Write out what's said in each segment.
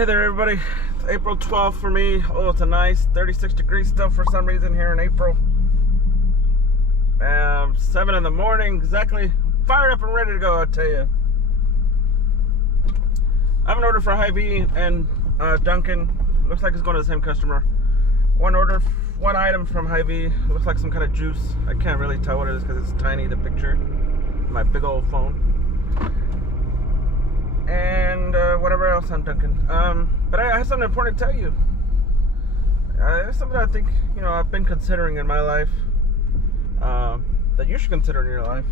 Hey there everybody, it's April 12th for me. Oh, it's a nice 36 degrees still for some reason here in April. 7 in the morning, exactly. Fired up and ready to go, I'll tell you. I have an order for Hy-Vee and Dunkin'. Looks like it's going to the same customer. One item from Hy-Vee. Looks like some kind of juice. I can't really tell what it is because it's tiny, the picture. My big old phone. And whatever else on Dunkin'. But I have something important to tell you. It's something I think, I've been considering in my life. That you should consider in your life.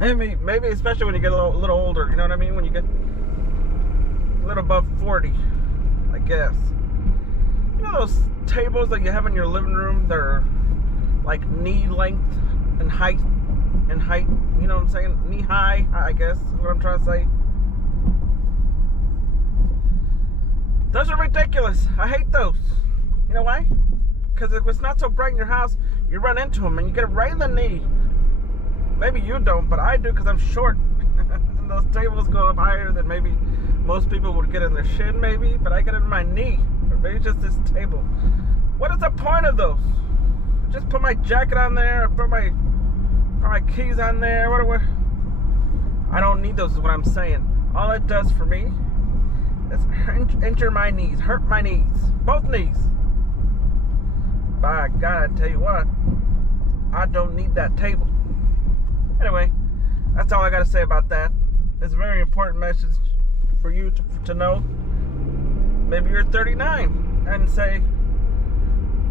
Maybe especially when you get a little older, you know what I mean? When you get a little above 40, I guess. You know those tables that you have in your living room? They're like knee length and height, you know what I'm saying? Knee high, I guess is what I'm trying to say. Those are ridiculous. I hate those. You know why? Because if it's not so bright in your house, you run into them and you get it right in the knee. Maybe you don't, but I do because I'm short. And those tables go up higher than maybe most people would get in their shin, maybe. But I get it in my knee. Or maybe just this table. What is the point of those? Just put my jacket on there, or put my keys on there. What? I don't need those is what I'm saying. All it does for me is injure my knees, hurt my knees, both knees. By God, I tell you what, I don't need that table. Anyway, that's all I got to say about that. It's a very important message for you to know. Maybe you're 39 and say,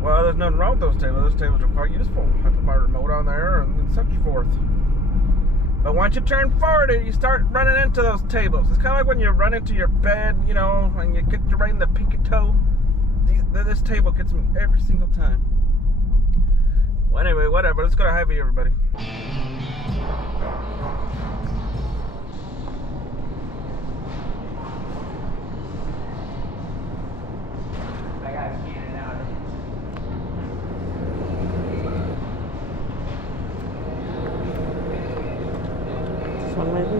well, there's nothing wrong with those tables. Those tables are quite useful. I put my remote on there and such forth. But once you turn 40, you start running into those tables. It's kind of like when you run into your bed, and you get right in the pinky toe. This table gets me every single time. Well, anyway, whatever. Let's go to Hy-Vee, everybody. I got to scan it out. This one, maybe?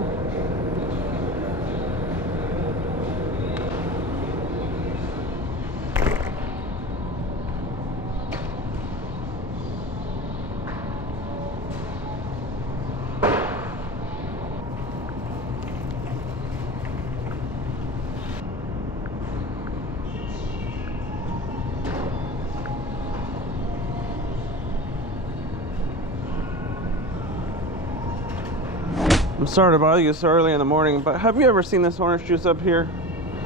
I'm sorry to bother you so early in the morning, but have you ever seen this orange juice up here?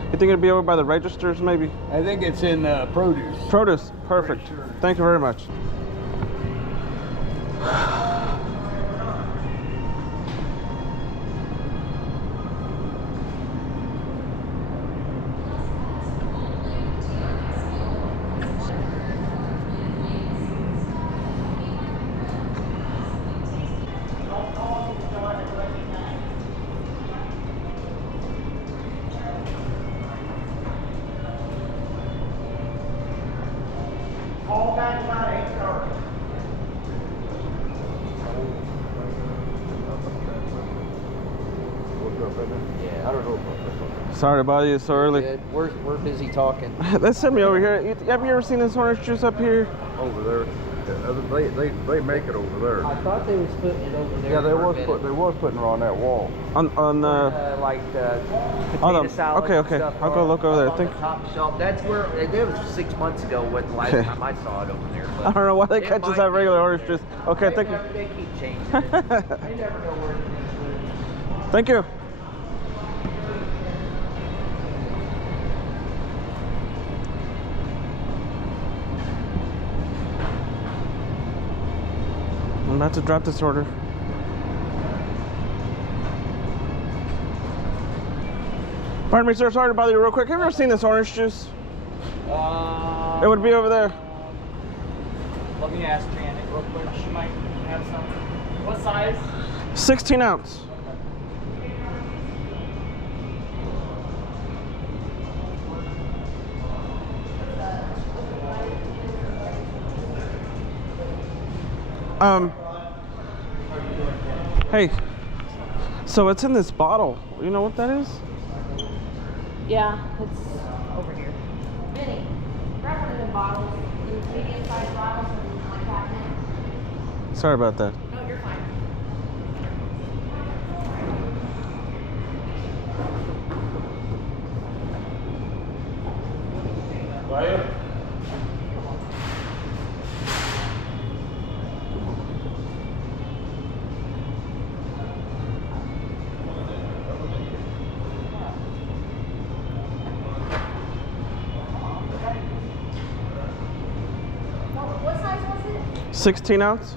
You think it'd be over by the registers, maybe? I think it's in produce. Produce, perfect. Sure. Thank you very much. All back by 8 cars. Yeah, I don't know about this one. Sorry to bother you so early. Good. We're busy talking. Let's send me over here. Have you ever seen this orange juice up here? Over there, they make it over there. I thought they was putting it over there. Yeah, they was putting it on that wall. On the potato salad. Okay. Stuff I'll go look over there. on the top shelf. That's where it was 6 months ago. When the last time I saw it over there. But I don't know why they catch us that regular orange there. juice. Okay, thank you. They keep changing it. I never know where it is. Thank you. I'm about to drop this order. Pardon me, sir. Sorry to bother you real quick. Have you ever seen this orange juice? It would be over there. Let me ask Janet real quick. She might have some. What size? 16 ounce. Hey, so it's in this bottle. You know what that is? Yeah, it's over here. Vinny, grab one of them bottles, the medium-sized bottles in my cabinet. Sorry about that. No, you're fine. What size was it? 16 ounce?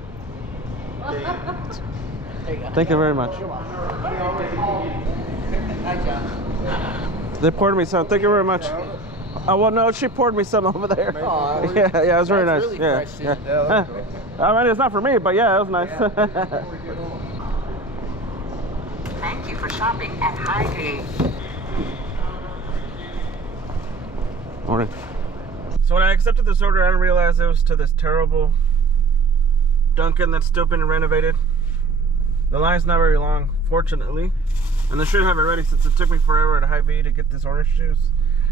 Thank you very much. They poured me some. Thank you very much. Oh, well, no, she poured me some over there. Oh, Yeah, it was very nice. really Yeah, fresh, yeah. Yeah, I mean, it's not for me, but yeah, it was nice. Thank you for shopping at Hy-Vee. Morning. So when I accepted this order, I didn't realize it was to this terrible Dunkin' that's still being renovated. The line's not very long, fortunately, and they should have it ready since it took me forever at Hy-Vee to get this orange juice.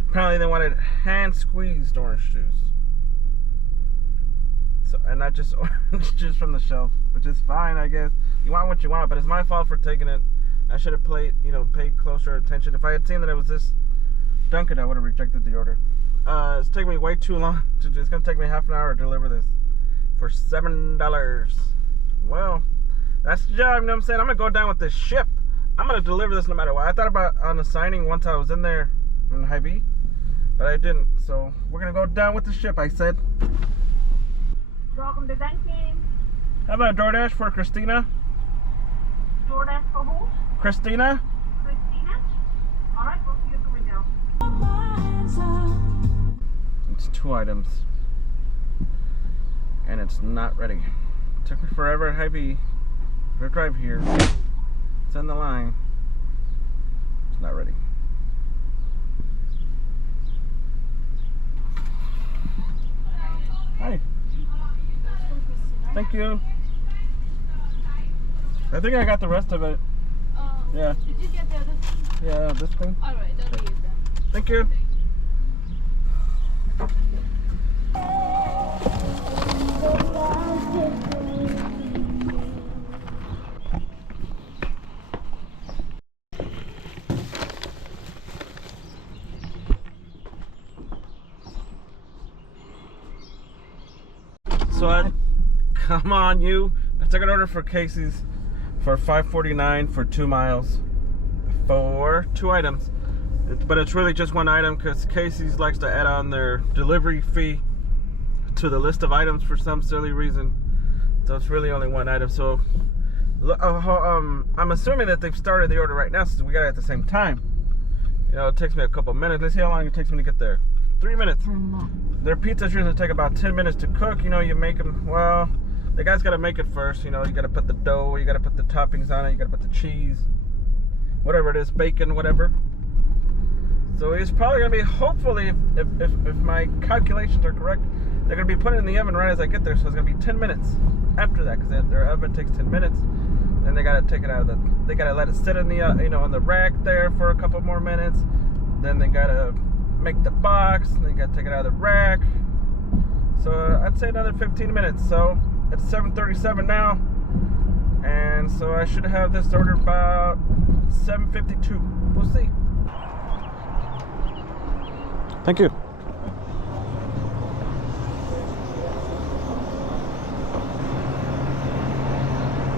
Apparently they wanted hand-squeezed orange juice. So, and not just orange juice from the shelf, which is fine, I guess. You want what you want, but it's my fault for taking it. I should have paid closer attention. If I had seen that it was this Dunkin', I would have rejected the order. It's taking me way too long. It's gonna take me half an hour to deliver this for $7. Well, that's the job, you know what I'm saying? I'm gonna go down with this ship. I'm gonna deliver this no matter what. I thought about on the signing once I was in there in Hy-Vee, but I didn't. So we're gonna go down with the ship, I said. Welcome to Dunkin'. How about DoorDash for Christina? DoorDash for who? Christina? Christina? Alright, we'll see you at the window. It's 2 items. And it's not ready. Took me forever at Hy-Vee to drive here. It's on the line. It's not ready. Hi. Thank you. I think I got the rest of it. Yeah. Did you get the other thing? Yeah, this thing. Alright, that'll be it then. Thank you. So come on, you. I took an order for Casey's for $5.49 for 2 miles for 2 items. But it's really just 1 item because Casey's likes to add on their delivery fee to the list of items for some silly reason. So it's really only 1 item. So I'm assuming that they've started the order right now since we got it at the same time. You know, it takes me a couple minutes. Let's see how long it takes me to get there. 3 minutes. Their pizzas usually take about 10 minutes to cook. You know, you make them, well, the guy's got to make it first. You know, you got to put the dough, you got to put the toppings on it, you got to put the cheese, whatever it is, bacon, whatever. So he's probably going to be, hopefully, if my calculations are correct, they're going to be putting it in the oven right as I get there. So it's going to be 10 minutes after that, because their oven takes 10 minutes. Then they got to take it out of they got to let it sit in the, you know, on the rack there for a couple more minutes. Then they got to make the box, and then you got to take it out of the rack. So I'd say another 15 minutes. So it's 7:37 now, and so I should have this ordered about 7:52. We'll see. Thank you.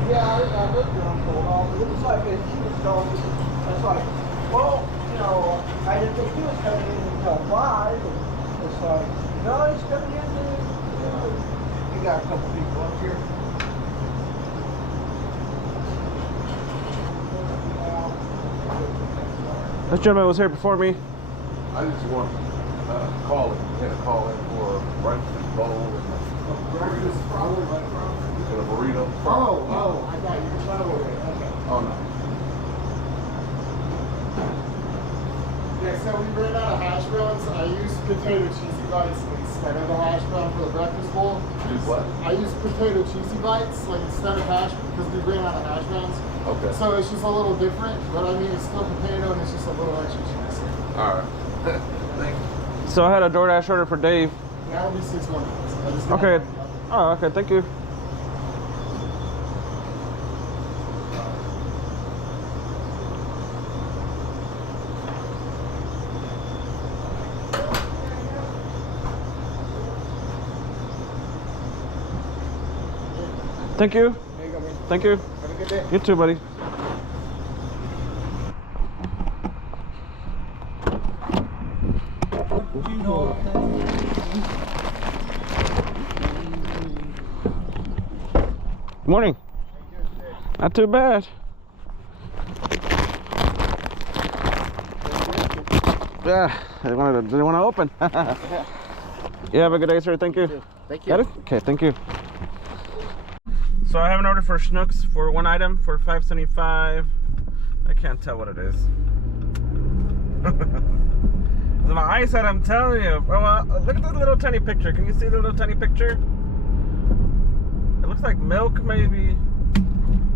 Yeah, I looked at them for a while, but it was like he was going, it's like, well, you know, I didn't think he was coming in until 5, and it's like, no, he's coming in, you got a couple people up here. This gentleman was here before me. I just want to call it. You had a call in for a breakfast bowl Breakfast, probably right from. and a burrito. Oh, I got your phone. Okay. Oh, no. Yeah, so we ran out of hash browns. I used potato cheesy bites instead of a hash brown for the breakfast bowl. Do what? I used potato cheesy bites like instead of hash because we ran out of hash browns. Okay. So it's just a little different, but I mean it's still potato and it's just a little extra cheese. All right. Thank you. So I had a DoorDash order for Dave. That'll be 600. Okay. Oh, okay. Thank you. Thank you. There you go, man. Thank you. Have a good day. You too, buddy. Good morning. Not too bad. Yeah, they didn't want to open. You have a good day, sir. Thank you. Thank Got it? Okay, thank you. So I have an order for Schnucks for one item for $5.75. I can't tell what it is. It's my eyesight, I'm telling you. Oh, look at this little tiny picture. Can you see the little tiny picture? It looks like milk, maybe.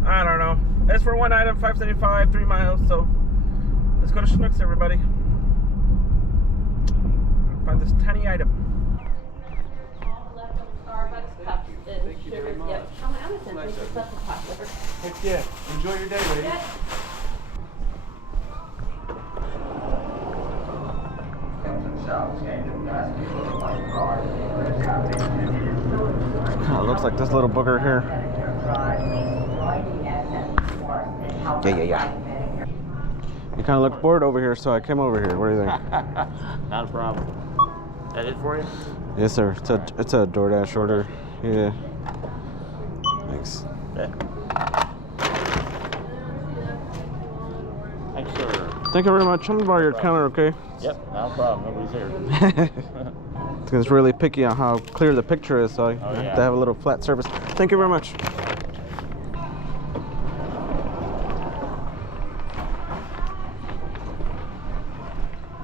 I don't know. It's for one item, $5.75, 3 miles. So let's go to Schnucks, everybody. Find this tiny item. Thank you very much. Yep. Heck yeah. Enjoy your day, lady. Kind of looks like this little booger here. Yeah. You kind of look bored over here, so I came over here. What do you think? Not a problem. That it for you? Yes, sir. It's a DoorDash order. Yeah. Thanks. Okay. Thanks, sir. Thank you very much. I'm gonna borrow your counter, okay? Yep, not a problem. Nobody's here. It's really picky on how clear the picture is, so I have to have a little flat surface. Thank you very much.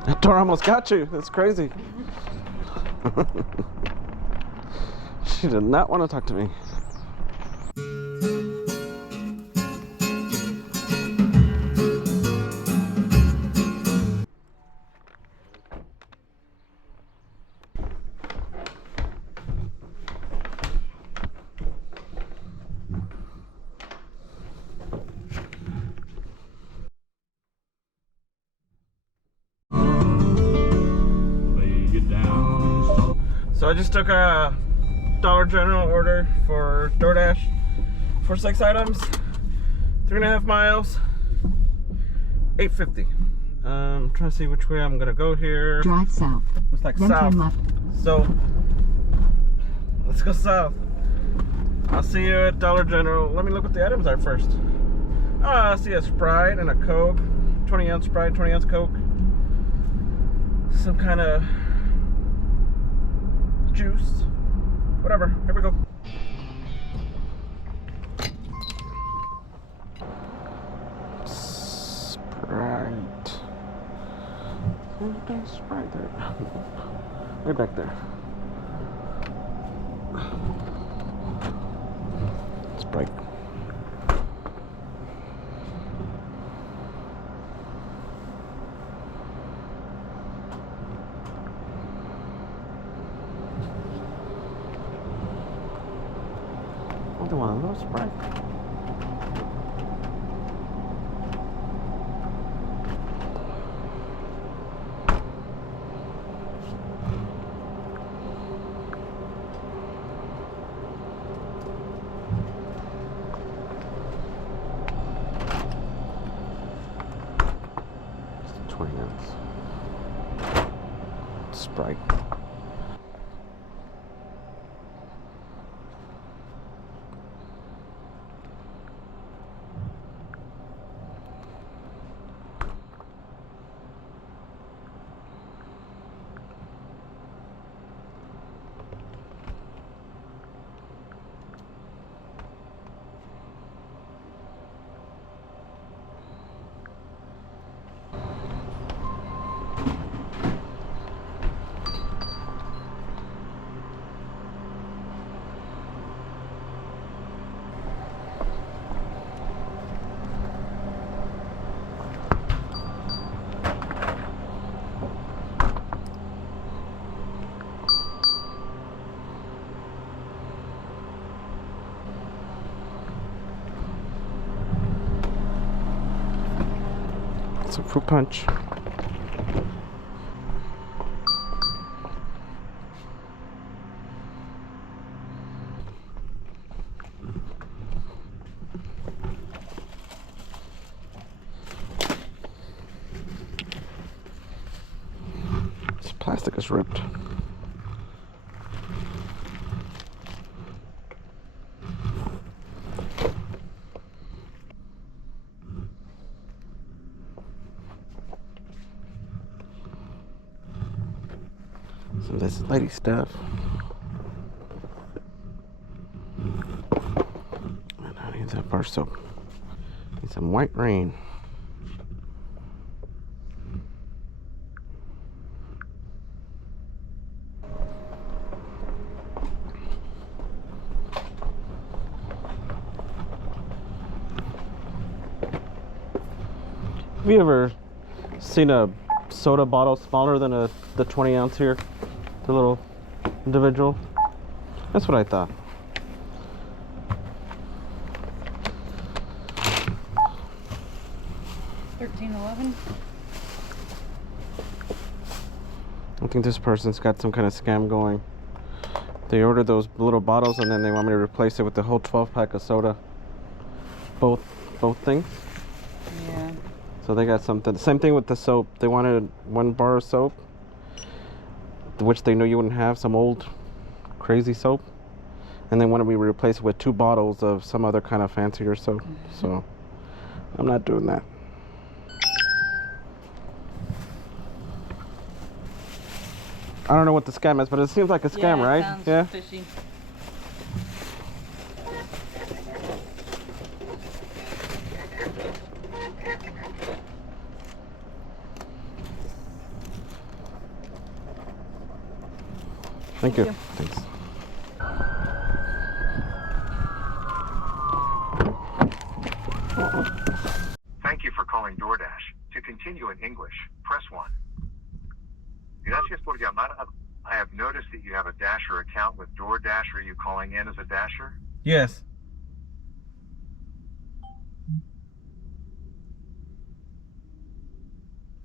That door almost got you. That's crazy. She did not want to talk to me. So I just took a Dollar General order for DoorDash for 6 items, 3.5 miles, $8.50. I'm trying to see which way I'm gonna go here. Drive south. Looks like Then south. turn left. So let's go south. I'll see you at Dollar General. Let me look what the items are first. Oh, I see a Sprite and a Coke, 20-ounce Sprite, 20-ounce Coke, some kind of juice, whatever. Here we go. Sprite. There's Sprite there. Way back there. Sprite. Another one of those Sprite. Just 20 ounce Sprite. Some fruit punch. This plastic is ripped. Some of this lady stuff. And I need that bar soap. Need some white rain. Have you ever seen a soda bottle smaller than the 20 ounce here? The little individual? That's what I thought. $13.11. I think this person's got some kind of scam going. They ordered those little bottles and then they want me to replace it with the whole 12-pack of soda. Both things. Yeah. So they got something. Same thing with the soap. They wanted 1 bar of soap, which they knew you wouldn't have, some old crazy soap. And they wanted me to replace it with 2 bottles of some other kind of fancier soap. So I'm not doing that. I don't know what the scam is, but it seems like a scam, Yeah, right? sounds Yeah. fishy. Thank you. Thanks. Thank you for calling DoorDash. To continue in English, press 1. Gracias por llamar. I have noticed that you have a Dasher account with DoorDash. Are you calling in as a Dasher? Yes.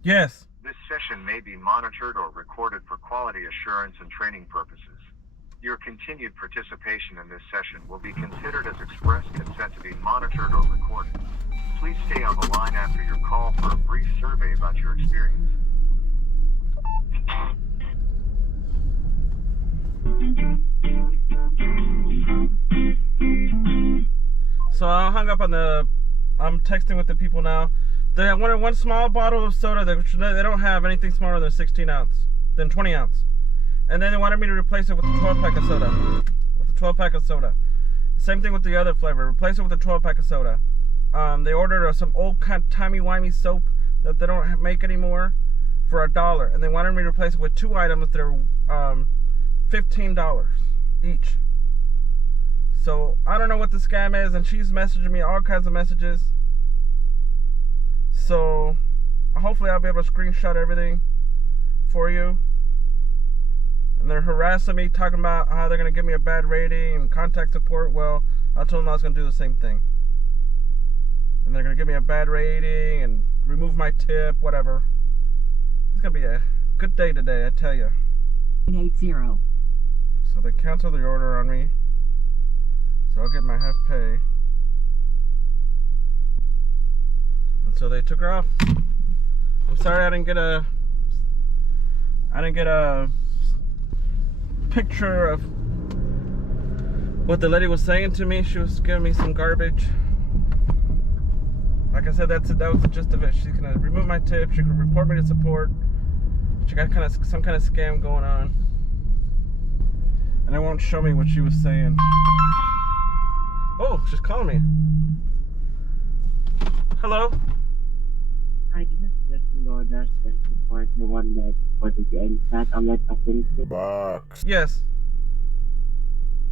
Yes. This session may be monitored or recorded for quality assurance and training purposes. Your continued participation in this session will be considered as express consent to be monitored or recorded. Please stay on the line after your call for a brief survey about your experience. So I hung up on I'm texting with the people now. They wanted 1 small bottle of soda. They don't have anything smaller than 16 ounce, than 20 ounce. And then they wanted me to replace it with a 12 pack of soda. With a 12 pack of soda. Same thing with the other flavor. Replace it with a 12 pack of soda. They ordered some old kind of timey-wimey soap that they don't make anymore for $1. And they wanted me to replace it with 2 items that are $15 each. So I don't know what the scam is, and she's messaging me all kinds of messages. So hopefully I'll be able to screenshot everything for you. And they're harassing me, talking about how they're going to give me a bad rating and contact support. Well, I told them I was going to do the same thing. And they're going to give me a bad rating and remove my tip, whatever. It's going to be a good day today, I tell you. 80. So they canceled the order on me. So I'll get my half pay. And so they took her off. I'm sorry I didn't get a picture of what the lady was saying to me. She was giving me some garbage. Like I said, that was the gist of it. She's gonna remove my tip. She can report me to support. She got some kind of scam going on, and it won't show me what she was saying. Oh, she's calling me. Hello. Hi, this is Justin DoorDash. This is for the one that for the chat. I'm like talking to Box. Yes.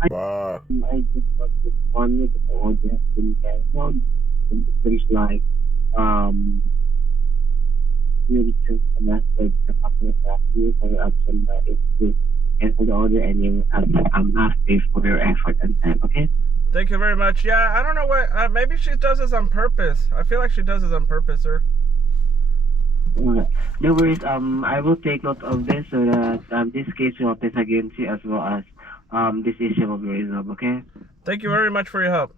Box. I just want to inform you that the order has been canceled. And things like you return a message a couple of you for your option is to cancel the order, and you have half pay for your effort and time. Okay. Thank you very much. Yeah, I don't know what. Maybe she does this on purpose. I feel like she does this on purpose, sir. No worries. I will take note of this so that this case will test against you as well as this issue will be resolved. Okay. Thank you very much for your help.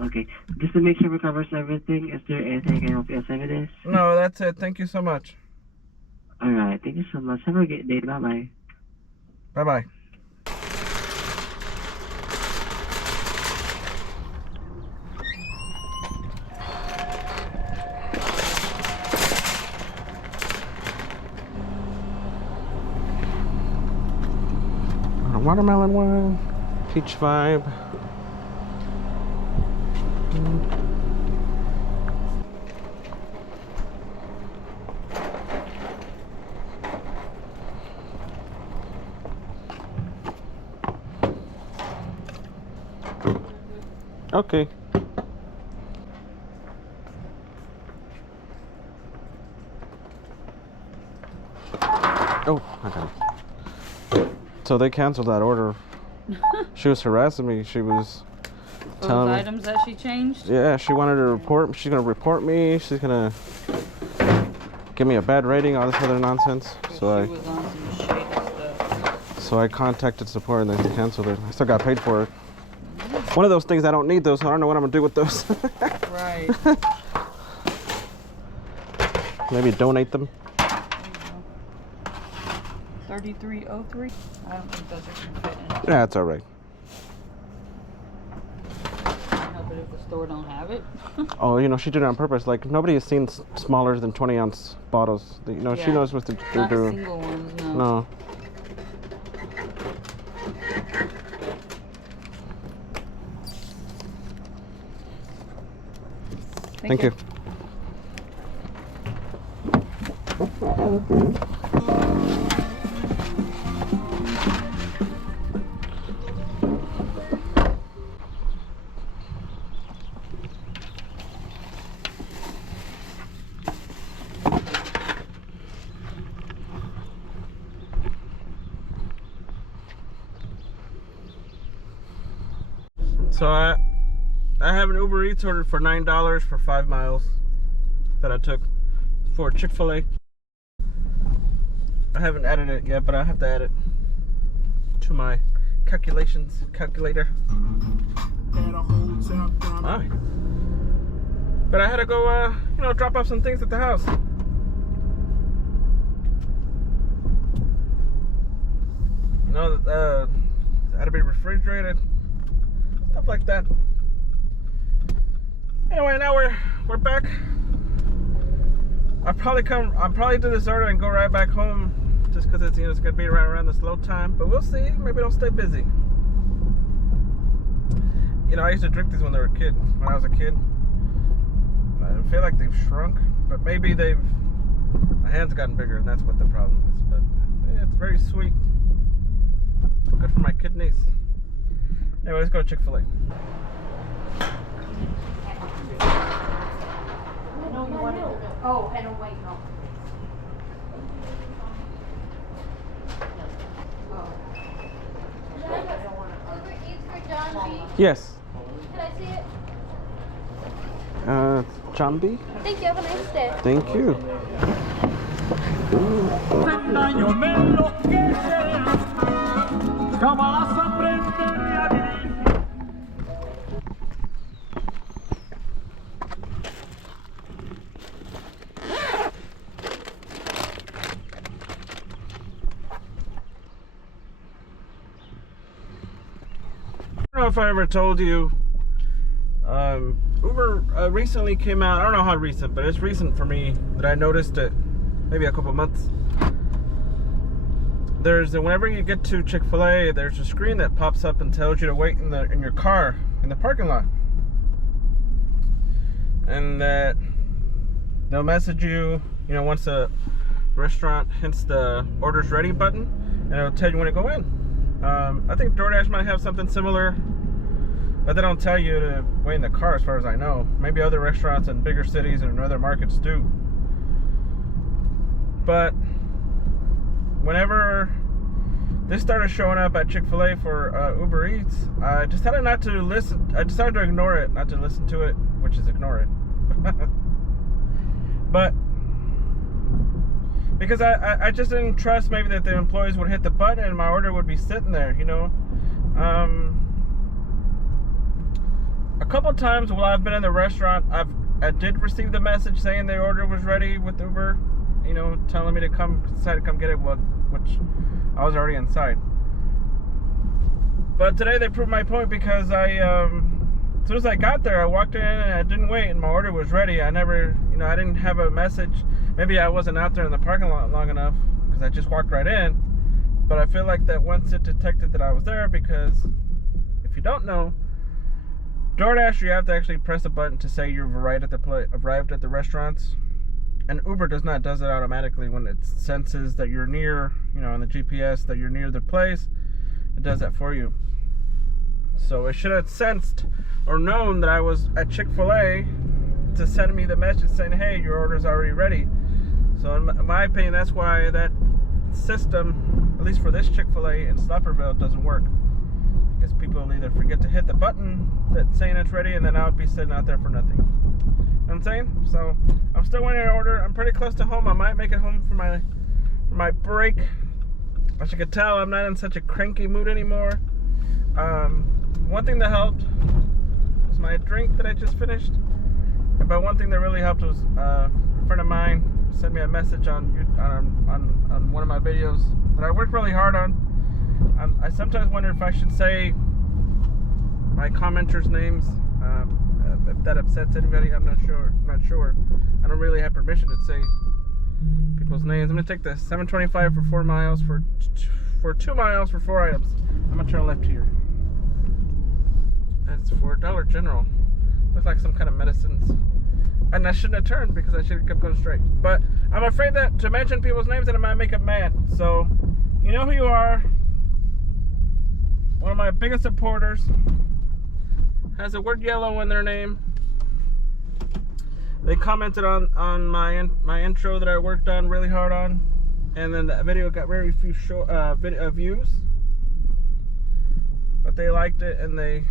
Okay. Just to make sure we covers everything, is there anything I can help you outside of this? No, that's it. Thank you so much. All right. Thank you so much. Have a great day. Bye bye. Bye bye. Watermelon one, peach vibe. Okay. Oh, I got it. So they canceled that order. She was harassing me. She was telling me items that she changed? Yeah, she wanted to report. She's gonna report me. She's gonna give me a bad rating, all this other nonsense. So she was on some shady stuff. So I contacted support and they canceled it. I still got paid for it. One of those things I don't need those, so I don't know what I'm gonna do with those. Right. Maybe donate them. 3303. I don't think those are gonna fit in. Yeah, it's all right. No, but if the store don't have it. Oh, you know, she did it on purpose. Like, nobody has seen smaller than 20-ounce bottles. You know, she knows what they're doing. Single ones, no. No. Thank you. So I have an Uber Eats order for $9 for 5 miles that I took for Chick-fil-A. I haven't added it yet, but I have to add it to my calculator. My. But I had to go, you know, drop off some things at the house. You know, it had to be refrigerated. Stuff like that. Anyway, now we're back. I'll probably do this order and go right back home, just because it's, you know, it's gonna be right around this low time. But we'll see. Maybe it'll stay busy. You know, I used to drink these when I was a kid. I feel like they've shrunk, but maybe my hands gotten bigger, and that's what the problem is. But yeah, it's very sweet. Good for my kidneys. Anyway, let's go to Chick-fil-A. No, you want it? Oh, I don't wait, no. Yes. Can I see it? John B. Thank you. Have a nice day. Thank you. I don't know if I ever told you, Uber recently came out. I don't know how recent, but it's recent for me that I noticed it, maybe a couple months. Whenever you get to Chick-fil-A, there's a screen that pops up and tells you to wait in your car in the parking lot, and that they'll message you, you know, once the restaurant hits the orders ready button, and it'll tell you when to go in. I think DoorDash might have something similar, but they don't tell you to wait in the car as far as I know. Maybe other restaurants in bigger cities and in other markets do. But whenever this started showing up at Chick-fil-A for Uber Eats, I decided not to listen. I decided to ignore it, not to listen to it, which is ignore it. But because I just didn't trust maybe that the employees would hit the button and my order would be sitting there, you know. A couple times while I've been in the restaurant, I did receive the message saying the order was ready with Uber, you know, telling me to come get it, which I was already inside. But today they proved my point because as soon as I got there, I walked in and I didn't wait and my order was ready. I never, you know, I didn't have a message. Maybe I wasn't out there in the parking lot long enough because I just walked right in. But I feel like that once it detected that I was there, because if you don't know, DoorDash, you have to actually press a button to say you've arrived at the restaurants. And Uber does it automatically when it senses that you're near, you know, on the GPS that you're near the place. It does that for you. So it should have sensed or known that I was at Chick-fil-A to send me the message saying, hey, your order's already ready. So in my opinion, that's why that system, at least for this Chick-fil-A in Slapperville, doesn't work. Because people will either forget to hit the button that's saying it's ready, and then I would be sitting out there for nothing. You know what I'm saying? So I'm still waiting to order. I'm pretty close to home. I might make it home for my break. As you can tell, I'm not in such a cranky mood anymore. One thing that helped was my drink that I just finished. But one thing that really helped was a friend of mine sent me a message on one of my videos that I worked really hard on. I sometimes wonder if I should say my commenters' names. If that upsets anybody, I'm not sure. I don't really have permission to say people's names. I'm gonna take the 725 for 4 miles for 2 miles for 4 items. I'm gonna turn left here. That's for Dollar General. Looks like some kind of medicines. And I shouldn't have turned because I should have kept going straight. But I'm afraid that to mention people's names that I might make them mad. So you know who you are. One of my biggest supporters has the word yellow in their name. They commented on my intro that I worked on really hard on, and then the video got very few views, but they liked it and they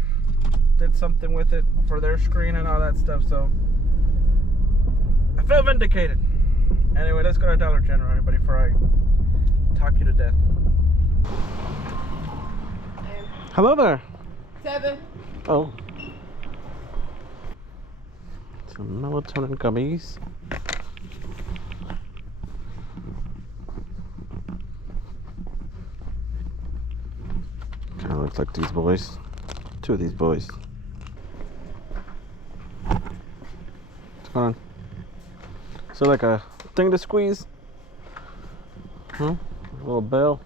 did something with it for their screen and all that stuff. So I feel vindicated. Anyway, let's go to Dollar General, everybody, before I talk you to death. Hello there. 7. Oh. Some melatonin gummies. Kind of looks like these boys. 2 of these boys. What's going on? So like a thing to squeeze? A little bell.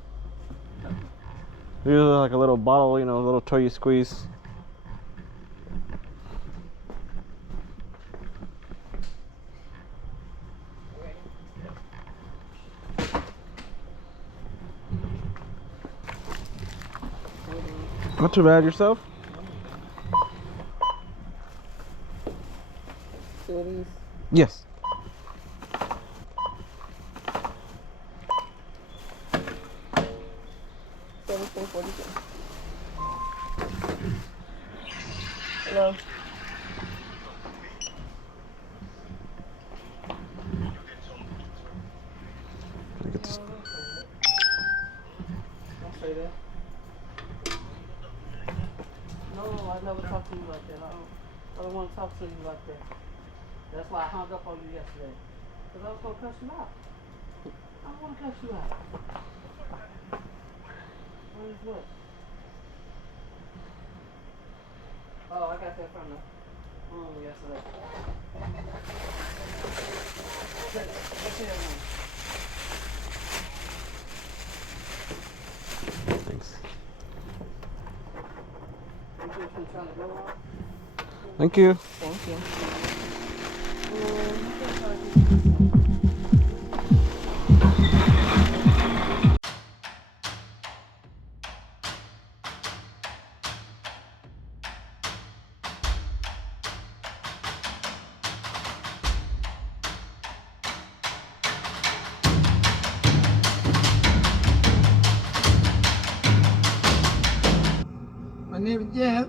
Usually like a little bottle, you know, a little toy you squeeze. Not too bad. Yourself? Yes. Hello. Look at this. Don't say that. No, I never talked to you like that. I don't want to talk to you like that. That's why I hung up on you yesterday. Because I was going to cuss you out. I don't want to cuss you out. What is what? Oh, I got that from the room yesterday. What's your name? Thanks. You just been trying to go on? Thank you. Thank you. My name is Jeff.